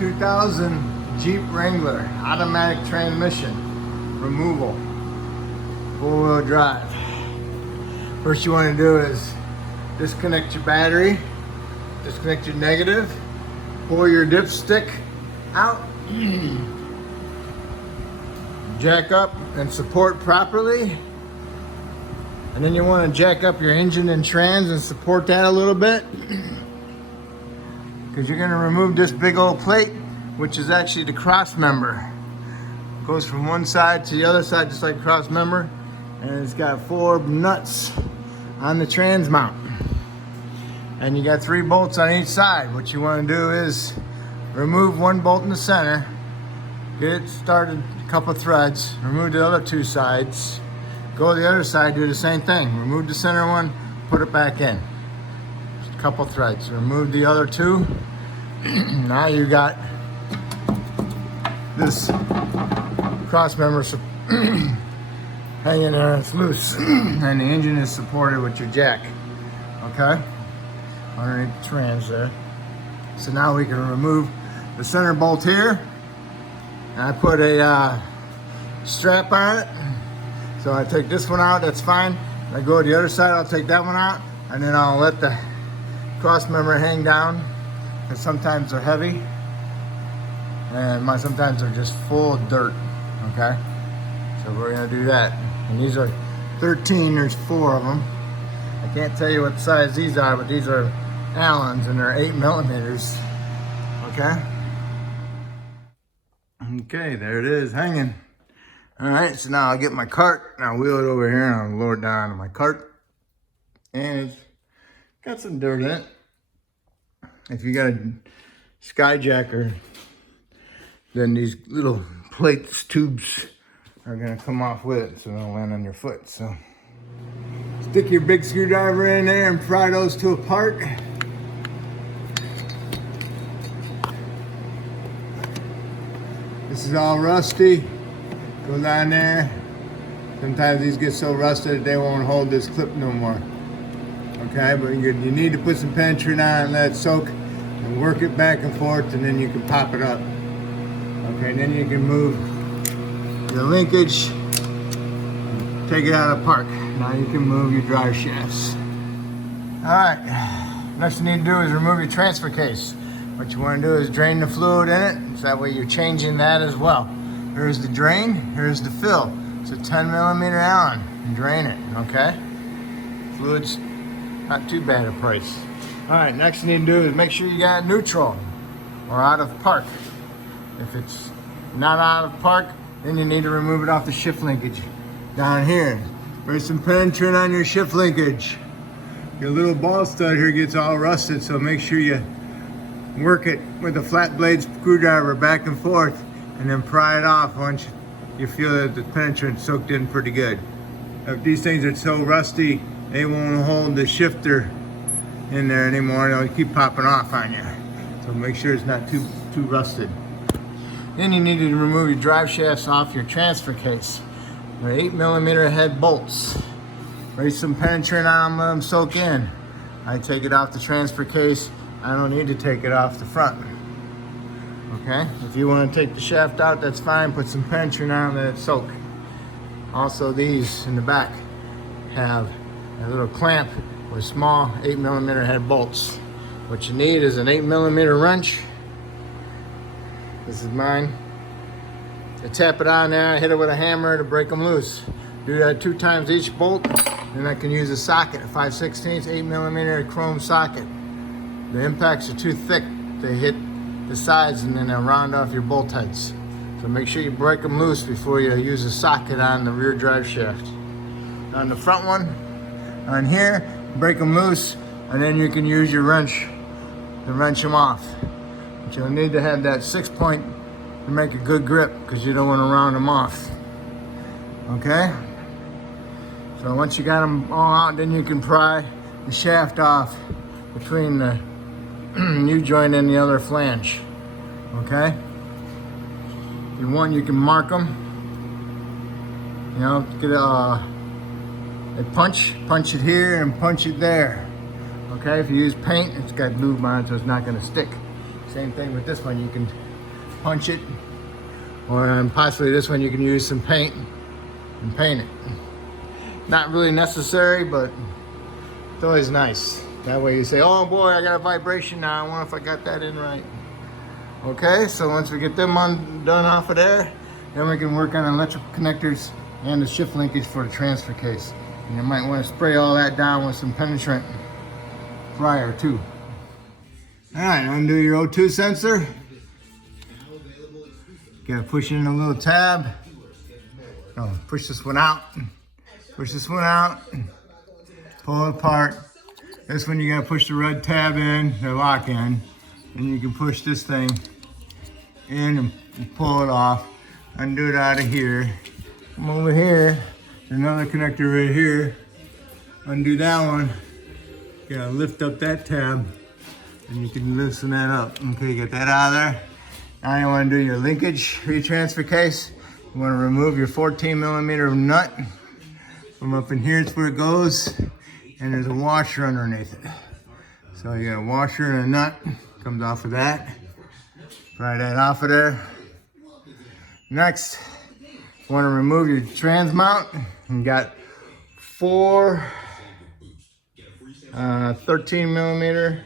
2000 Jeep Wrangler automatic transmission removal, 4-wheel drive. First you want to do is disconnect your battery, disconnect your negative, pull your dipstick out, jack up and support properly, and then you want to jack up your engine and trans and support that a little bit, because you're going to remove this big old plate, which is actually the cross member. It goes from one side to the other side just like a cross member, and it's got 4 nuts on the trans mount, and you got 3 bolts on each side. What you want to do is remove 1 bolt in the center, get it started, a couple threads, remove the other 2 sides, go to the other side, do the same thing, remove the center one, put it back in, just a couple threads, remove the other 2. Now you got this cross member hanging there, it's loose, and the engine is supported with your jack, okay, underneath the trans there. So now we can remove the center bolt here, and I put a strap on it. So I take this one out, that's fine. I go to the other side, I'll take that one out, and then I'll let the cross member hang down, because sometimes they're heavy, and sometimes they're just full of dirt, okay? So we're gonna do that. And these are 13, there's 4 of them. I can't tell you what size these are, but these are Allens, and they're 8 millimeters, okay? Okay, there it is, hanging. All right, so now I'll get my cart, and I'll wheel it over here, and I'll lower it down to my cart. And it's got some dirt in it. If you got a skyjacker, then these little plates, tubes, are gonna come off with it, so they don't land on your foot. So stick your big screwdriver in there and pry those 2 apart. This is all rusty. Go down there. Sometimes these get so rusted that they won't hold this clip no more. Okay, but you need to put some penetrant on and let it soak and work it back and forth, and then you can pop it up. Okay, and then you can move the linkage, take it out of park. Now you can move your drive shafts. All right, next you need to do is remove your transfer case. What you want to do is drain the fluid in it, so that way you're changing that as well. Here's the drain, here's the fill. It's a 10 millimeter Allen, and drain it, okay? Fluid's not too bad a price. All right, next you need to do is make sure you got neutral or out of park. If it's not out of park, then you need to remove it off the shift linkage. Down here, there's some penetrant on your shift linkage. Your little ball stud here gets all rusted, so make sure you work it with a flat blade screwdriver back and forth, and then pry it off once you feel that the penetrant soaked in pretty good. If these things are so rusty, they won't hold the shifter in there anymore. They'll keep popping off on you. So make sure it's not too rusted. Then you need to remove your drive shafts off your transfer case. They're 8 millimeter head bolts. Raise some penetrant on them, let them soak in. I take it off the transfer case. I don't need to take it off the front. Okay, if you want to take the shaft out, that's fine. Put some penetrant on, let it soak. Also, these in the back have a little clamp with small 8 millimeter head bolts. What you need is an 8 millimeter wrench. This is mine. I tap it on there, I hit it with a hammer to break them loose. Do that 2 times each bolt, and I can use a socket, a 5/16 8 millimeter chrome socket. The impacts are too thick. They hit the sides and then they'll round off your bolt heads. So make sure you break them loose before you use a socket on the rear drive shaft. On the front one, on here, break them loose, and then you can use your wrench to wrench them off. But you'll need to have that 6-point to make a good grip, because you don't want to round them off. Okay? So once you got them all out, then you can pry the shaft off between the U joint and the other flange. Okay? If you want, you can mark them. You know, get a punch it here and punch it there. Okay, if you use paint, it's got glue on it, so it's not going to stick. Same thing with this one. You can punch it. Or possibly this one you can use some paint and paint it. Not really necessary, but it's always nice. That way you say, oh boy, I got a vibration now. I wonder if I got that in right. Okay, so once we get them done off of there, then we can work on electrical connectors and the shift linkage for the transfer case. And you might want to spray all that down with some penetrant prior too. All right, undo your O2 sensor. You gotta push in a little tab. Oh, push this one out. Push this one out. Pull it apart. This one you gotta push the red tab in, the lock in, and you can push this thing in and pull it off. Undo it out of here. Come over here. There's another connector right here. Undo that one. You gotta lift up that tab, and you can loosen that up. Okay, get that out of there. Now you want to do your linkage for your transfer case. You want to remove your 14mm nut from up in here. It's where it goes, and there's a washer underneath it. So you got a washer and a nut comes off of that. Pry that off of there. Next, you want to remove your trans mount. You got four 13mm.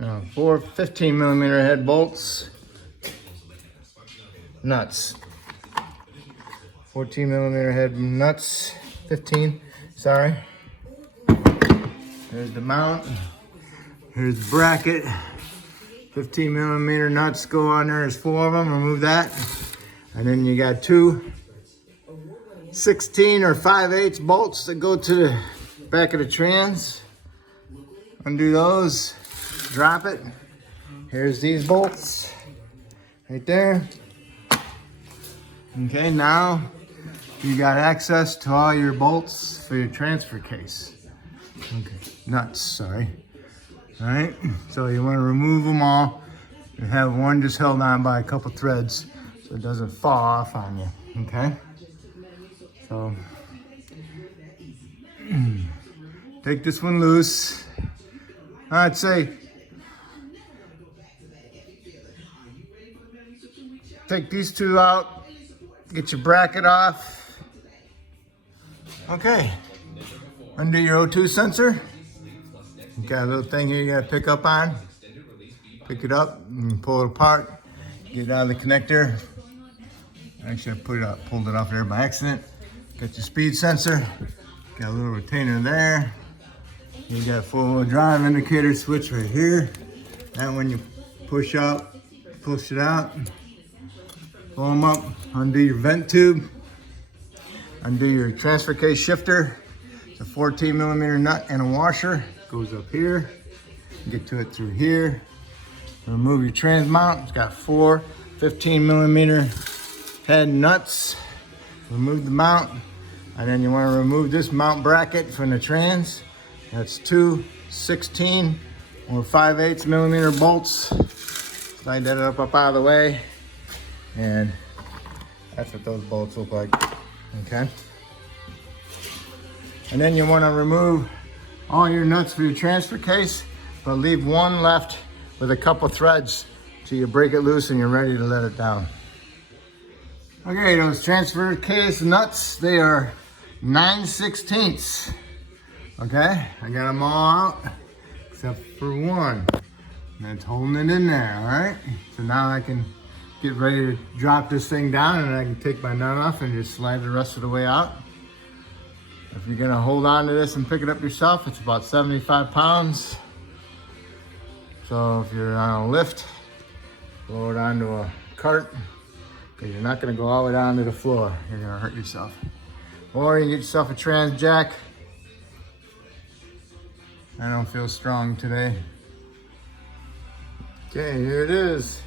No, four 15mm head bolts, nuts. 14mm head nuts, 15, sorry. There's the mount. Here's the bracket. 15mm nuts go on there. There's four of them. Remove that. And then you got two 16 or 5/8 bolts that go to the back of the trans. Undo those. Drop it. Here's these bolts right there. Okay, now you got access to all your bolts for your transfer case. Okay, nuts, sorry. All right, so you want to remove them all and have one just held on by a couple threads so it doesn't fall off on you, okay? So take this one loose. I'd say take these two out, get your bracket off. Okay, undo your O2 sensor. You got a little thing here you gotta pick up on. Pick it up and pull it apart. Get it out of the connector. Actually, I pulled it off there by accident. Got your speed sensor. Got a little retainer there. You got a 4-wheel drive indicator switch right here. That one you push up, push it out. Pull them up, undo your vent tube, undo your transfer case shifter. It's a 14mm nut and a washer. Goes up here, get to it through here. Remove your trans mount. It's got four 15mm head nuts. Remove the mount, and then you want to remove this mount bracket from the trans. That's two 16 or 5/8mm bolts. Slide that up out of the way. And that's what those bolts look like, okay? And then you want to remove all your nuts for your transfer case, but leave one left with a couple threads till you break it loose and you're ready to let it down. Okay, those transfer case nuts, they are 9/16. Okay, I got them all out except for one. That's holding it in there, all right? So now I can get ready to drop this thing down and I can take my nut off and just slide the rest of the way out. If you're gonna hold on to this and pick it up yourself, it's about 75 pounds. So if you're on a lift, lower it onto a cart, because you're not gonna go all the way down to the floor. You're gonna hurt yourself. Or you can get yourself a trans jack. I don't feel strong today. Okay, here it is.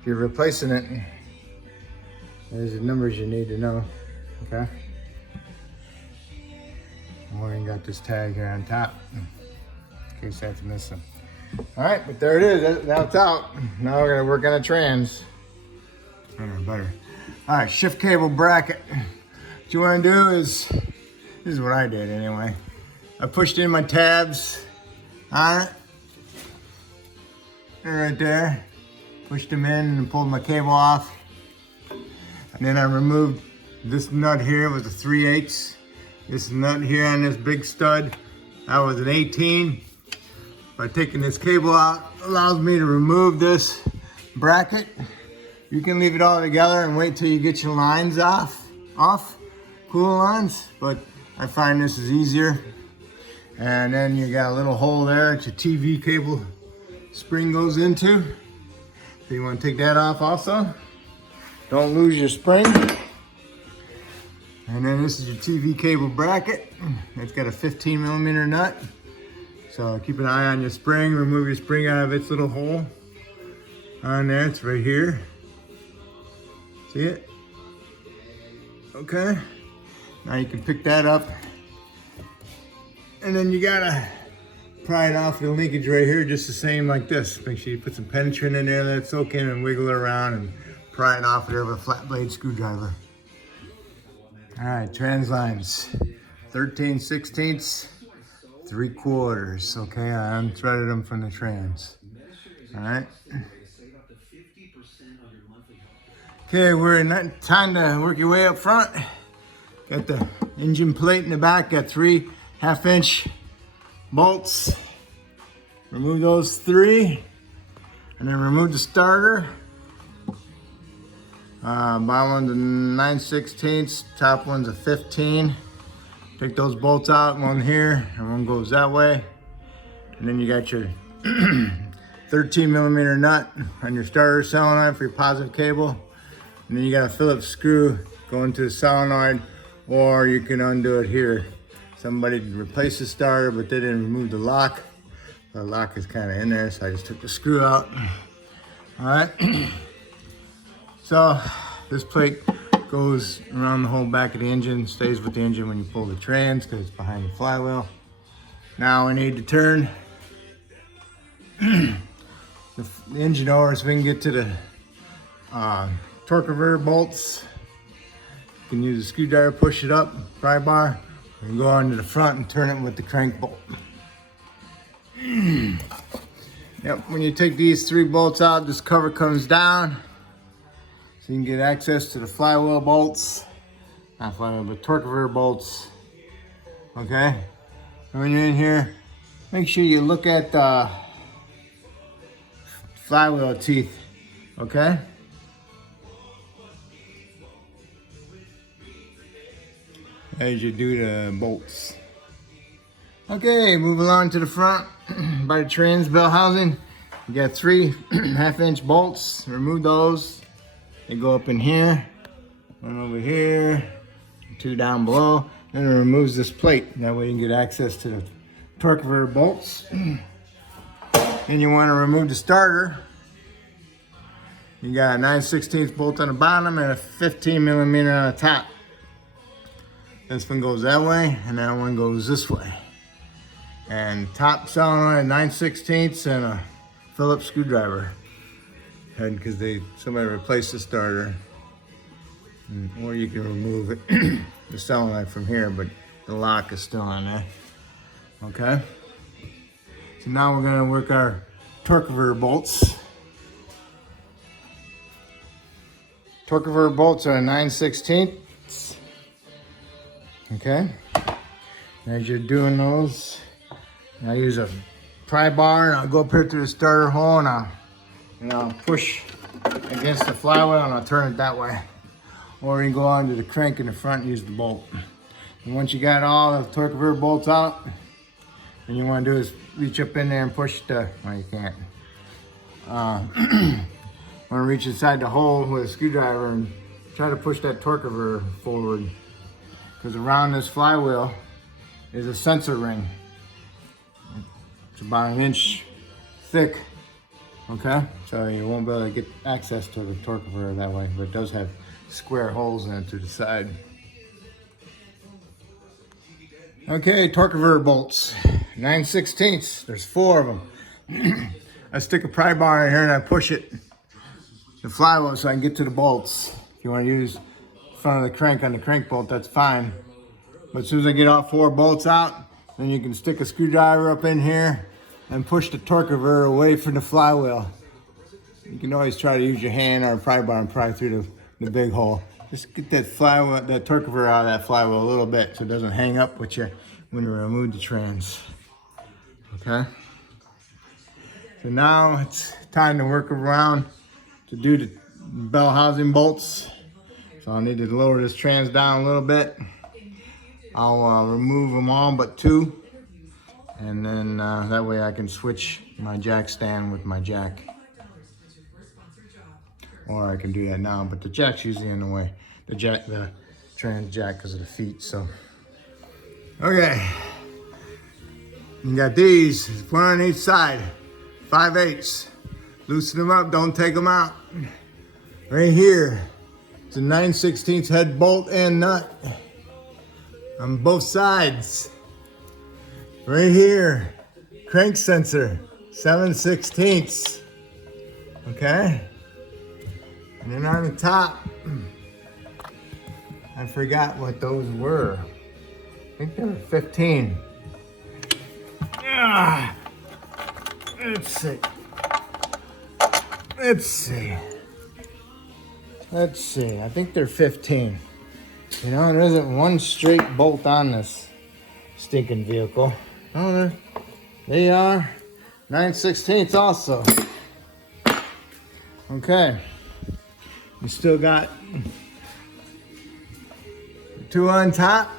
If you're replacing it, there's the numbers you need to know, okay? Or you got this tag here on top, in case that's missing. All right, but there it is, now it's out. Now we're gonna work on a trans. Better. All right, shift cable bracket. What you wanna do is, this is what I did anyway. I pushed in my tabs on it. They're right there. pushed them in and pulled my cable off. And then I removed this nut here was a 3/8. This nut here on this big stud, that was an 18. By taking this cable out, allows me to remove this bracket. You can leave it all together and wait till you get your lines off, cool lines, but I find this is easier. And then you got a little hole there that your TV cable spring goes into. So you want to take that off also. Don't lose your spring. And then this is your TV cable bracket. It's got a 15mm nut. So keep an eye on your spring. Remove your spring out of its little hole on there. It's right here. See it? Okay. Now you can pick that up. And then you gotta pry it off the linkage right here, just the same like this. Make sure you put some penetrant in there, let it soak in and wiggle it around and pry it off there with a flat blade screwdriver. All right, trans lines, 13/16, 3/4. Okay, I unthreaded them from the trans. All right. Okay, we're in that time to work your way up front. Got the engine plate in the back, got 3 1/2-inch bolts. Remove those 3, and then remove the starter. Bottom one's a 9/16, top one's a 15. Take those bolts out, one here, and one goes that way. And then you got your 13mm nut on your starter solenoid for your positive cable. And then you got a Phillips screw going to the solenoid, or you can undo it here. Somebody replaced the starter, but they didn't remove the lock. The lock is kind of in there, so I just took the screw out. All right. So this plate goes around the whole back of the engine, stays with the engine when you pull the trans because it's behind the flywheel. Now we need to turn the engine over so we can get to the torque converter bolts. You can use a screwdriver, push it up, pry bar, and go onto the front and turn it with the crank bolt. Yep, when you take these 3 bolts out, this cover comes down. So you can get access to the flywheel bolts. Not flywheel, but torque converter bolts. Okay? And when you're in here, make sure you look at the flywheel teeth. Okay? As you do the bolts. Okay, move along to the front by the trans bell housing. You got 3 1/2-inch bolts. Remove those. They go up in here, one over here, 2 down below. Then it removes this plate. That way you can get access to the torque converter bolts. Then you want to remove the starter. You got a 9/16 bolt on the bottom and a 15mm on the top. This one goes that way, and that one goes this way. And top solenoid, 9/16 and a Phillips screwdriver. And because somebody replaced the starter. Or you can remove it, the solenoid from here, but the lock is still on there. Okay. So now we're gonna work our torque converter bolts. Torque converter bolts are 9/16. Okay. As you're doing those, I use a pry bar and I'll go up here through the starter hole and I'll push against the flywheel and I'll turn it that way. Or you can go onto the crank in the front and use the bolt. And once you got all the torque converter bolts out, then you want to do is reach up in there and push the, well, you can't. Want to reach inside the hole with a screwdriver and try to push that torque converter forward. Because around this flywheel is a sensor ring. It's about 1 inch thick. Okay, so you won't be able to get access to the torque converter that way, but it does have square holes in it to the side. Okay, torque converter bolts, 9/16. There's 4 of them. I stick a pry bar in here and I push it, the flywheel, so I can get to the bolts. If you want to use the front of the crank on the crank bolt, that's fine. But as soon as I get all 4 bolts out, then you can stick a screwdriver up in here and push the torque converter away from the flywheel. You can always try to use your hand or a pry bar and pry through the big hole. Just get that flywheel, that torque converter out of that flywheel a little bit so it doesn't hang up with you when you remove the trans. Okay? So now it's time to work around to do the bell housing bolts. So I'll need to lower this trans down a little bit. I'll remove them all but two. And then that way I can switch my jack stand with my jack. Or I can do that now, but the jack's usually in the way. The trans jack because of the feet, so. Okay. You got these, one on each side, 5/8. Loosen them up, don't take them out. Right here, it's a 9/16 head bolt and nut on both sides. Right here, crank sensor, 7/16. Okay? And then on the top, I forgot what those were. I think they were 15. Let's see. I think they're 15. You know, there isn't one straight bolt on this stinking vehicle. Oh, they are 9/16 also. Okay. You still got two on top,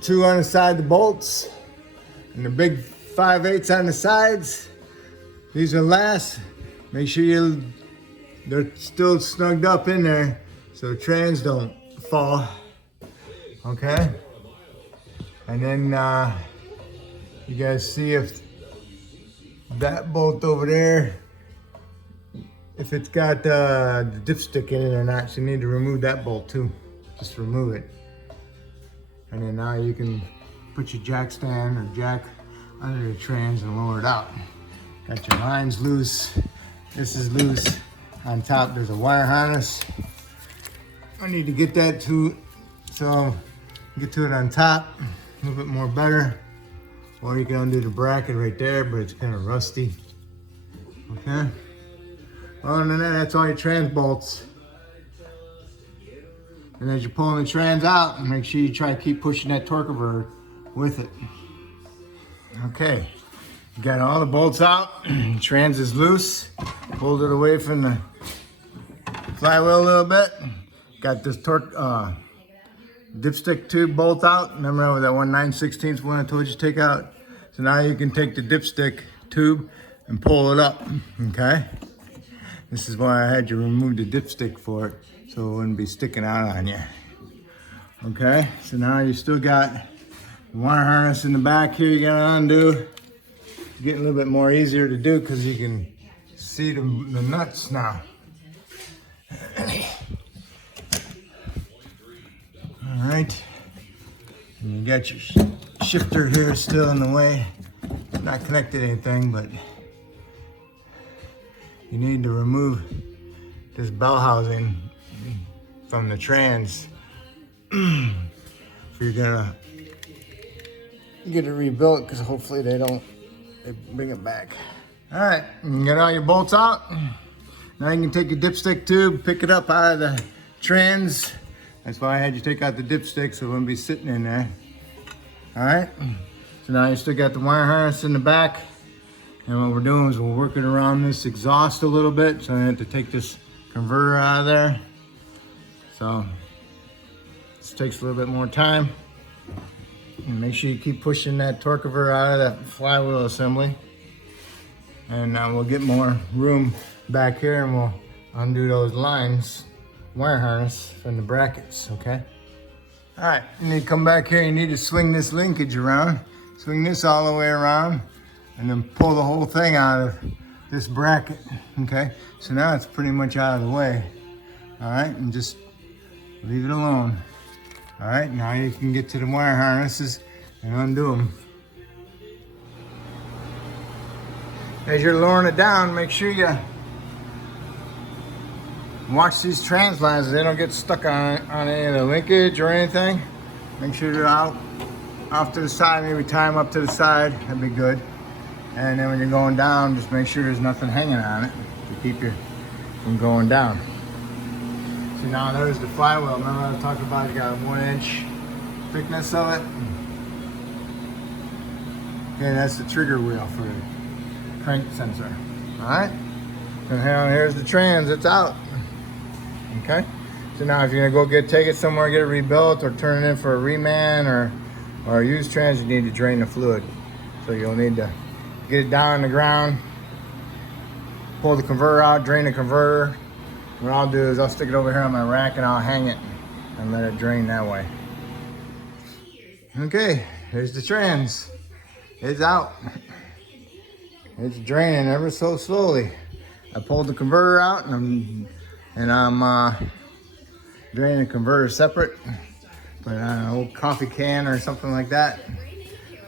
two on the side, the bolts, and the big 5/8 on the sides. These are last. Make sure they're still snugged up in there so the trans don't fall. Okay? And then you guys see if that bolt over there, if it's got the dipstick in it or not. So you need to remove that bolt too. Just remove it. And then now you can put your jack stand or jack under the trans and lower it out. Got your lines loose. This is loose. On top there's a wire harness. I need to get that to, so get to it on top a little bit more better. Or you can undo the bracket right there, but it's kind of rusty. Okay. Other than that, that's all your trans bolts. And as you're pulling the trans out, make sure you try to keep pushing that torque converter with it. Okay, you got all the bolts out. Trans is loose. Pulled it away from the flywheel a little bit. Got this torque dipstick tube bolt out. Remember that 1/9/16 one I told you to take out? So now you can take the dipstick tube and pull it up, okay? This is why I had you remove the dipstick for it, so it wouldn't be sticking out on you. Okay, so now you still got the wire harness in the back here you gotta undo. Getting a little bit more easier to do because you can see the nuts now. All right, and you got your shifter here still in the way. Not connected to anything, but you need to remove this bell housing from the trans if you're gonna get it rebuilt, because hopefully they bring it back. All right, you got all your bolts out. Now you can take your dipstick tube, pick it up out of the trans. That's why I had you take out the dipstick so it wouldn't be sitting in there. All right, so now you still got the wire harness in the back. And what we're doing is we're working around this exhaust a little bit, so I have to take this converter out of there. So this takes a little bit more time. And make sure you keep pushing that torque converter out of that flywheel assembly. And we'll get more room back here and we'll undo those lines, wire harness from the brackets, okay? All right, you need to come back here, you need to swing this linkage around. Swing this all the way around. And then pull the whole thing out of this bracket, okay? So now it's pretty much out of the way, all right? And just leave it alone. All right, now you can get to the wire harnesses and undo them. As you're lowering it down, make sure you watch these trans lines so they don't get stuck on any of the linkage or anything. Make sure they're out off to the side, maybe tie them up to the side, that'd be good. And then when you're going down, just make sure there's nothing hanging on it to keep you from going down. See, now there's the flywheel. Remember I talked about you got a 1 inch thickness of it? Okay, that's the trigger wheel for the crank sensor. Alright? And here's the trans, it's out. Okay? So now if you're gonna take it somewhere, get it rebuilt, or turn it in for a reman or a used trans, you need to drain the fluid. So you'll need to get it down on the ground, pull the converter out, drain the converter. What I'll do is I'll stick it over here on my rack and I'll hang it and let it drain that way. Okay, here's the trans. It's out. It's draining ever so slowly. I pulled the converter out and I'm draining the converter separate. Put it on an old coffee can or something like that.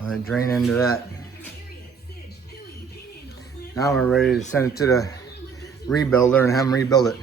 Let it drain into that. Now we're ready to send it to the rebuilder and have them rebuild it.